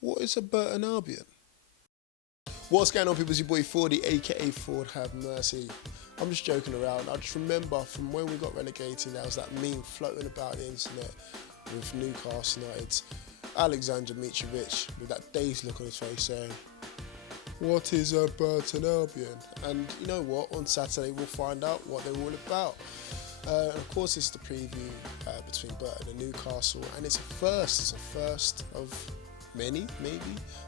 What is a Burton Albion? What's going on, people? It's your boy Forde, aka Forde Have Mercy. I'm just joking around. I just remember from when we got relegated, there was that meme floating about the internet with Newcastle United's Alexander Mitrovic with that dazed look on his face saying, "What is a Burton Albion?" And you know what? On Saturday we'll find out what they're all about. And of course, it's the preview between Burton and Newcastle, and it's a first. It's a first of many, maybe.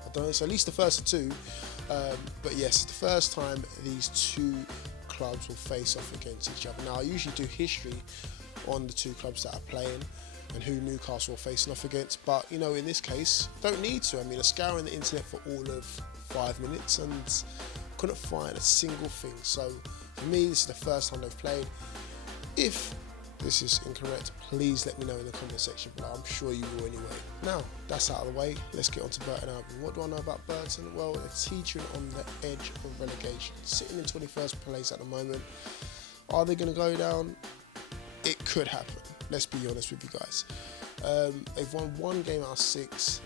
I don't know. It's at least the first of two. But yes, it's the first time these two clubs will face off against each other. Now, I usually do history on the two clubs that are playing and who Newcastle are facing off against. But, you know, in this case, don't need to. I mean, I was scouring the internet for all of 5 minutes and couldn't find a single thing. So, for me, this is the first time they've played. If this is incorrect, please let me know in the comment section below. I'm sure you will anyway. Now, that's out of the way. Let's get on to Burton Albion. What do I know about Burton? Well, they're teetering on the edge of relegation, sitting in 21st place at the moment. Are they going to go down? It could happen. Let's be honest with you guys. They've won 1 game out of 6,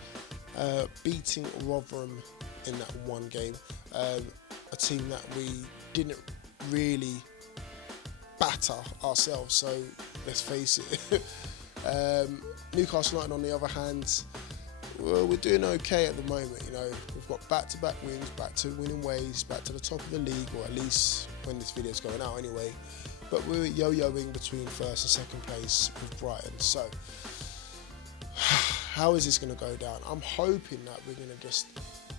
beating Rotherham in that 1 game. A team that we didn't really batter ourselves, so let's face it. Newcastle United, on the other hand, well, we're doing okay at the moment. You know, we've got back-to-back wins, back to winning ways, back to the top of the league, or at least when this video's going out anyway. But we're yo-yoing between first and second place with Brighton. So, how is this going to go down? I'm hoping that we're going to just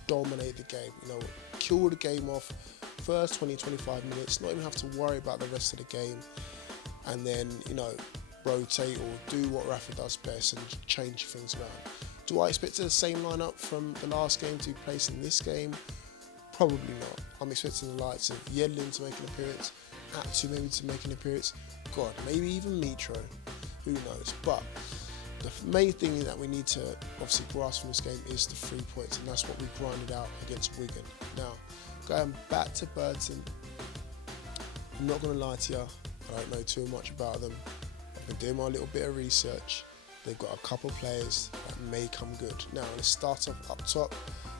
dominate the game. You know, kill the game off. First 20-25 minutes, not even have to worry about the rest of the game, and then, you know, rotate or do what Rafa does best and change things around. Do I expect the same lineup from the last game to be placed in this game? Probably not. I'm expecting the likes of Yedlin to make an appearance, Atsu maybe to make an appearance, God, maybe even Mitro, who knows. But the main thing that we need to obviously grasp from this game is the 3 points, and that's what we grinded out against Wigan. Now, going back to Burton, I'm not going to lie to you, I don't know too much about them. I've been doing my little bit of research. They've got a couple of players that may come good. Now, let's start off up top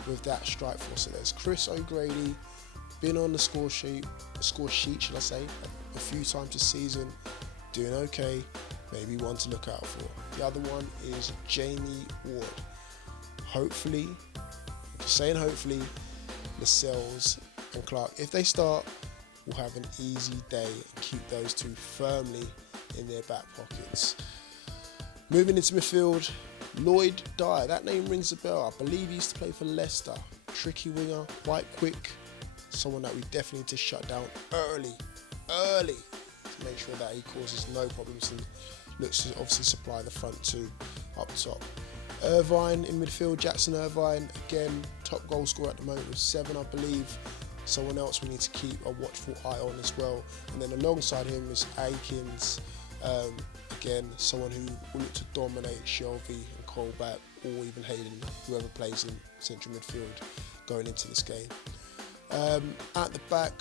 with that strike force. So there's Chris O'Grady, been on the score sheet should I say, a few times this season, doing okay, maybe one to look out for. The other one is Jamie Ward. Hopefully, just saying hopefully, Lascelles and Clark, if they start, will have an easy day and keep those two firmly in their back pockets. Moving into midfield, Lloyd Dyer. That name rings a bell. I believe he used to play for Leicester. Tricky winger, quite quick. Someone that we definitely need to shut down early, to make sure that he causes no problems and looks to obviously supply the front two up top. Irvine in midfield, Jackson Irvine, again, top goal scorer at the moment with 7, I believe. Someone else we need to keep a watchful eye on as well. And then alongside him is Aikens, again, someone who will look to dominate Shelby and Colback, or even Hayden, whoever plays in central midfield going into this game. At the back,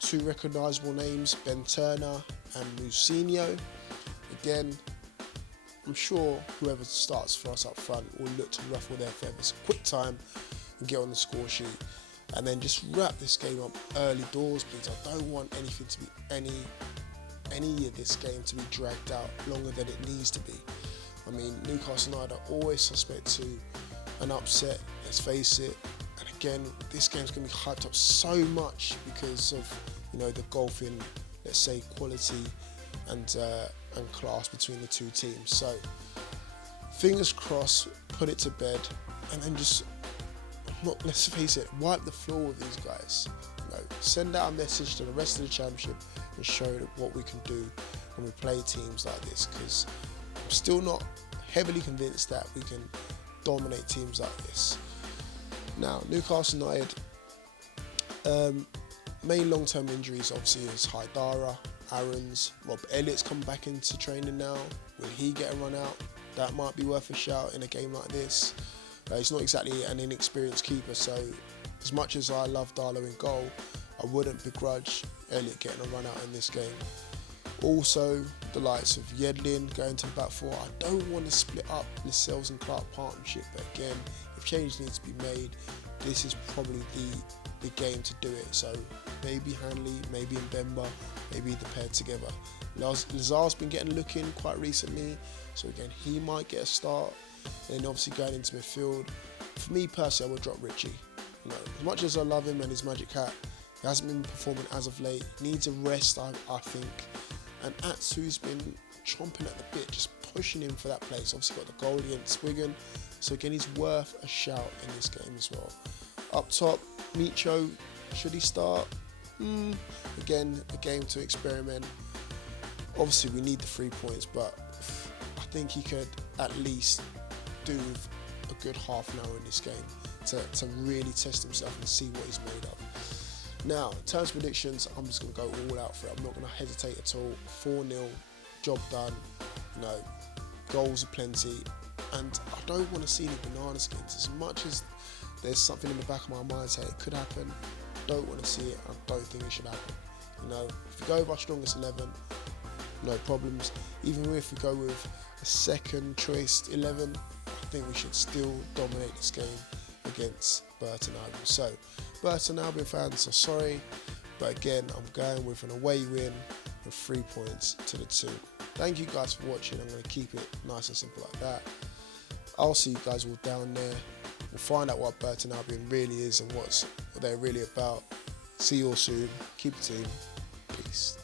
2 recognisable names, Ben Turner and Musinho. Again, I'm sure whoever starts for us up front will look to ruffle their feathers quick time and get on the score sheet, and then just wrap this game up early doors, please. I don't want anything to be any of this game to be dragged out longer than it needs to be. I mean, Newcastle United are always suspect to an upset, let's face it. And again, this game's going to be hyped up so much because of, you know, the golfing, let's say, quality and class between the two teams. So, fingers crossed, put it to bed, and then just, let's face it, wipe the floor with these guys. You know, send out a message to the rest of the championship and show what we can do when we play teams like this, because I'm still not heavily convinced that we can dominate teams like this. Now, Newcastle United, main long-term injuries obviously is Haidara, Aarons, Rob Elliott's come back into training now. Will he get a run out? That might be worth a shout in a game like this. He's not exactly an inexperienced keeper, so as much as I love Darlow in goal, I wouldn't begrudge Elliott getting a run out in this game. Also, the likes of Yedlin going to the back four. I don't want to split up Lascelles and Clark partnership, but again, if change needs to be made, this is probably the game to do it. So maybe Hanley, maybe Mbemba, maybe the pair together. Lazar's been getting a look in quite recently, so again, he might get a start. And then obviously going into midfield, for me personally, I would drop Richie. You know, as much as I love him and his magic hat, he hasn't been performing as of late. Needs a rest, I think. And Atsu's been chomping at the bit, just pushing him for that place. Obviously got the goal against Wigan, so again, he's worth a shout in this game as well. Up top, Micho, should he start? Again, a game to experiment. Obviously, we need the 3 points, but I think he could at least do with a good half an hour in this game to really test himself and see what he's made of. Now, in terms of predictions, I'm just going to go all out for it. I'm not going to hesitate at all. 4-0, job done. You know, goals aplenty. And I don't want to see any banana skins. As much as there's something in the back of my mind saying it could happen, I don't want to see it. I don't think it should happen. You know, if we go with our strongest 11, no problems. Even if we go with a second choice 11, I think we should still dominate this game against Burton Albion. So, Burton Albion fans are sorry, but again, I'm going with an away win of 3 points to the 2. Thank you guys for watching. I'm going to keep it nice and simple like that. I'll see you guys all down there. We'll find out what Burton Albion really is and what they're really about. See you all soon. Keep the team. Peace.